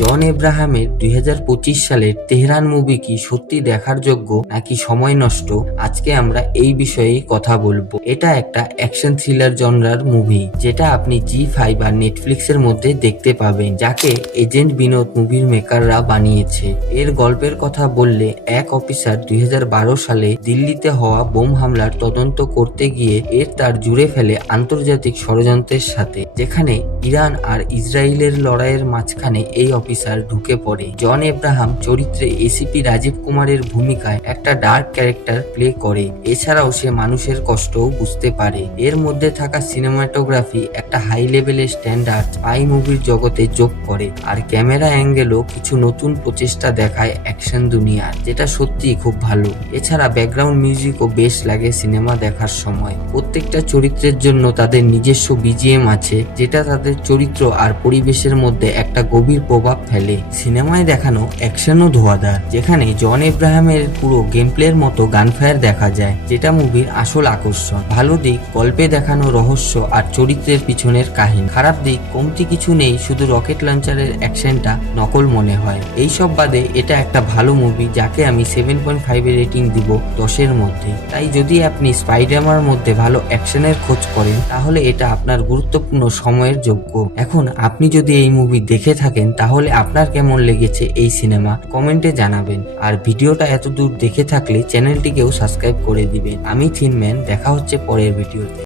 জন এব্রাহামের 2025 সালের Tehran movie কি সত্যি দেখার যোগ্য নাকি সময় নষ্ট? আজকে আমরা এই বিষয়েই কথা বলবো। এটা একটা অ্যাকশন থ্রিলার জনরার মুভি, যেটা আপনি জি5 আর নেটফ্লিক্সের মধ্যে দেখতে পাবেন, যাকে এজেন্ট বিনোদ মুভির মেকাররা বানিয়েছে। এর গল্পের কথা বললে, এক অফিসার 2012 সালে দিল্লিতে হওয়া বোম হামলার তদন্ত করতে গিয়ে তার জুড়ে ফেলে আন্তর্জাতিক ষড়যন্ত্রের সাথে, যেখানে ইরান আর ইসরায়েলের লড়াইয়ের মাঝখানে এই অফিসার ঢুকে পড়ে। জন এব্রাহাম চরিত্রে এসিপি রাজীব কুমারের ভূমিকায় একটা ডার্ক ক্যারেক্টার প্লে করে। এছাড়াও সে মানুষের কষ্টও বুঝতে পারে। এর মধ্যে থাকা সিনেমাটোগ্রাফি একটা হাই লেভেলের স্ট্যান্ডার্ড স্পাই মুভির জগতে যোগ করে, আর ক্যামেরা অ্যাঙ্গেলও কিছু নতুন প্রচেষ্টা দেখায় অ্যাকশন দুনিয়ার, যেটা সত্যিই খুব ভালো। এছাড়া ব্যাকগ্রাউন্ড মিউজিকও বেশ লাগে সিনেমা দেখার সময়। প্রত্যেকটা চরিত্রের জন্য তাদের নিজস্ব বিজিএম আছে, যেটা তাদের চরিত্র আর পরিবেশের মধ্যে একটা গভীর প্রভাব ফেলে। সিনেমায় দেখানো অ্যাকশনও ধোঁয়াদার, যেখানে জন এব্রাহামের পুরো গেম প্লের মতো গানফায়ার দেখা যায়, যেটা মুভির আসল আকর্ষণ। ভালো দিক, গল্পে দেখানো রহস্য আর চরিত্রের পিছনের কাহিনী। খারাপ দিক কমতি কিছু নেই, শুধু রকেট লঞ্চারের অ্যাকশনটা নকল মনে হয়। এইসব বাদে এটা একটা ভালো মুভি, যাকে আমি 7.5 রেটিং দিব 10-এর মধ্যে। তাই যদি আপনি স্পাইডারম্যানের মধ্যে ভালো অ্যাকশনের খোঁজ করেন, তাহলে এটা আপনার গুরুত্বপূর্ণ সময়ের যোগ্য। এখন আপনি যদি এই মুভি দেখে থাকেন, তাহলে আপনার কেমন লেগেছে এই সিনেমা কমেন্টে জানাবেন। আর ভিডিওটা এতদূর দেখে থাকলে চ্যানেলটিকেও সাবস্ক্রাইব করে দিবেন। আমি থিনম্যান, দেখা হচ্ছে পরের ভিডিওতে।